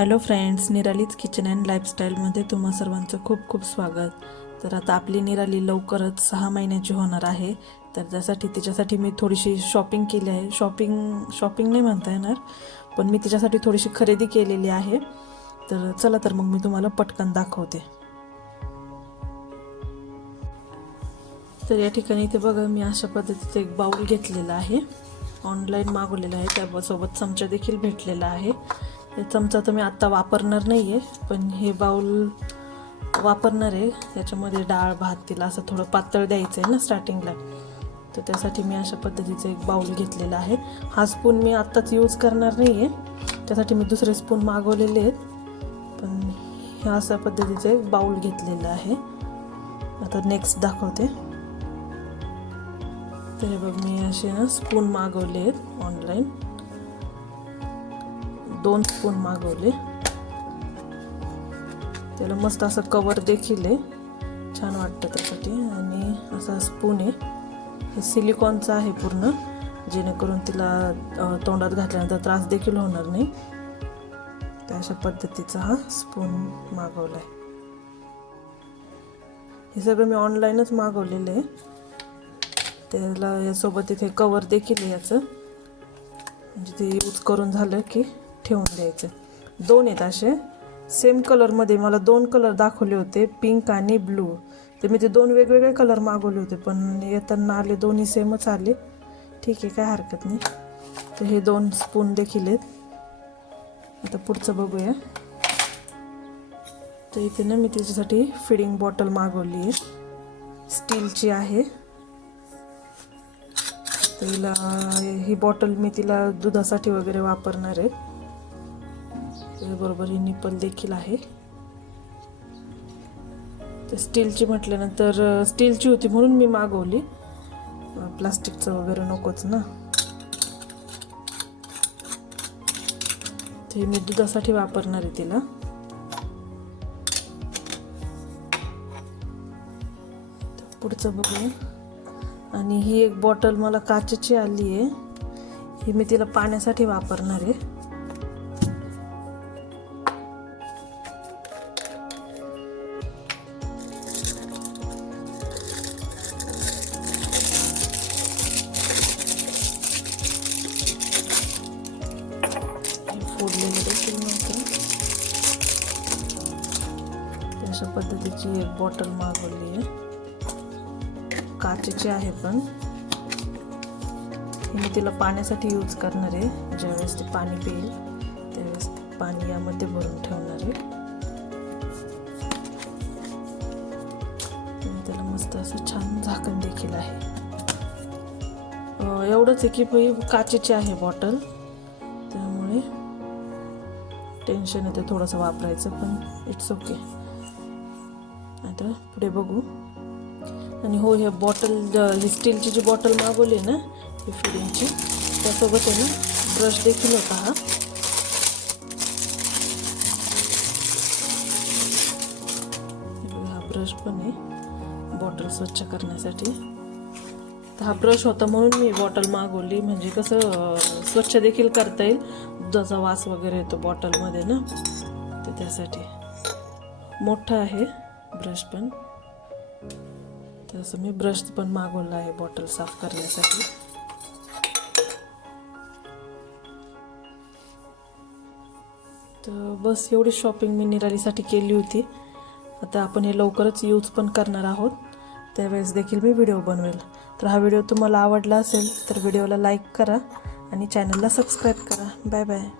Hello friends निरालीच kitchen and लाईफस्टाईलमध्ये तुम्हा सर्वांचं खूप खूप स्वागत. तर आता आपली निराली लवकरच सहा महिन्याची होणार आहे. तर त्यासाठी तिच्यासाठी मी थोडीशी शॉपिंग केली आहे. शॉपिंग शॉपिंग नाही म्हणता येणार पण मी तिच्यासाठी थोडीशी खरेदी केलेली आहे. तर चला तर मग मी तुम्हाला पटकन दाखवते. तर या ठिकाणी इथे बघा मी अशा पद्धतीचं एक बाऊल घेतलेला आहे. ऑनलाईन मागवलेला आहे. त्यासोबत चमचा देखील भेटलेला आहे. हे चमचा तर मी आत्ता वापरणार नाही आहे पण हे बाऊल वापरणार आहे. याच्यामध्ये डाळ भात तिला असं थोडं पातळ द्यायचं आहे ना स्टार्टिंगला. तर त्यासाठी मी अशा पद्धतीचं एक बाऊल घेतलेला आहे. हा स्पून मी आत्ताच यूज करणार नाही आहे त्यासाठी मी दुसरे स्पून मागवलेले आहेत. पण ह्या अशा पद्धतीचं एक बाऊल घेतलेलं आहे. आता नेक्स्ट दाखवते. तर हे बघ मी असे ना स्पून मागवले आहेत ऑनलाईन दोन स्पून मागवले. त्याला मस्त असं कवर देखील आहे. छान वाटतं त्यासाठी. आणि असा स्पून आहे. हे सिलिकॉनचं आहे पूर्ण. जेणेकरून तिला तोंडात घातल्यानंतर त्रास देखील होणार नाही. त्या अशा पद्धतीचा हा स्पून मागवला आहे हे सगळं मी ऑनलाईनच मागवलेलं आहे. त्याला यासोबत इथे कवर देखील आहे याचं. म्हणजे ते यूज करून झालं की ठेवून द्यायचं. दोन आहेत असे. सेम कलरमध्ये मला दोन कलर दाखवले होते पिंक आणि ब्लू तर मी ते दोन वेगवेगळे कलर मागवले होते पण येताना आले दोन्ही सेमच आले. ठीक आहे काय हरकत नाही. तर हे दोन स्पून देखील आहेत. आता पुढचं बघूया. तर इथे ना मी त्याच्यासाठी फिडिंग बॉटल मागवली आहे. स्टीलची आहे. तिला ही बॉटल मी तिला दुधासाठी वगैरे वापरणार आहे. त्याच्याबरोबर ही निपल देखील आहे. तर स्टीलची म्हटल्यानंतर स्टीलची होती म्हणून मी मागवली. प्लास्टिकचं वगैरे नकोच ना. ते मी दुधासाठी वापरणार आहे तिला. पुढचं बघूया. आणि ही एक बॉटल मला काचेची आली आहे. ही मी तिला पाण्यासाठी वापरणार आहे. अशा पद्धतीची एक बॉटल मागवली आहे. काचेची आहे पण. मी तिला पाण्यासाठी यूज करणार आहे. ज्यावेळेस ती पाणी पिईल त्यावेळेस पाणी यामध्ये भरून ठेवणार आहे. आणि त्याला मस्त असं छान झाकण देखील आहे. एवढंच आहे की ही काचेची आहे बॉटल त्यामुळे टेन्शन येते थोडंसं वापरायचं पण इट्स ओके आता पुढे बघू. आणि हो हे बॉटल ही स्टीलची जी बॉटल मागवली आहे ना ही फिडिंगची त्यासोबत आहे ना ब्रश देखील होता हा. हा ब्रश पण आहे बॉटल स्वच्छ करण्यासाठी. तर हा ब्रश होता म्हणून मी बॉटल मागवली म्हणजे कसं स्वच्छ देखील करता येईल. दुधाचा वास वगैरे येतो बॉटलमध्ये ना तर त्यासाठी. मोठा आहे. ब्रश पण. तसं मी ब्रश पण मागवला आहे बॉटल साफ करण्यासाठी. तर बस एवढी शॉपिंग मी निरालीसाठी केली होती. आता आपण हे लवकरच यूज पण करणार आहोत. त्यावेळेस देखील मी व्हिडिओ बनवेल. तर हा व्हिडिओ तुम्हाला आवडला असेल तर व्हिडिओला लाईक करा आणि चॅनलला सबस्क्राईब करा. Bye bye.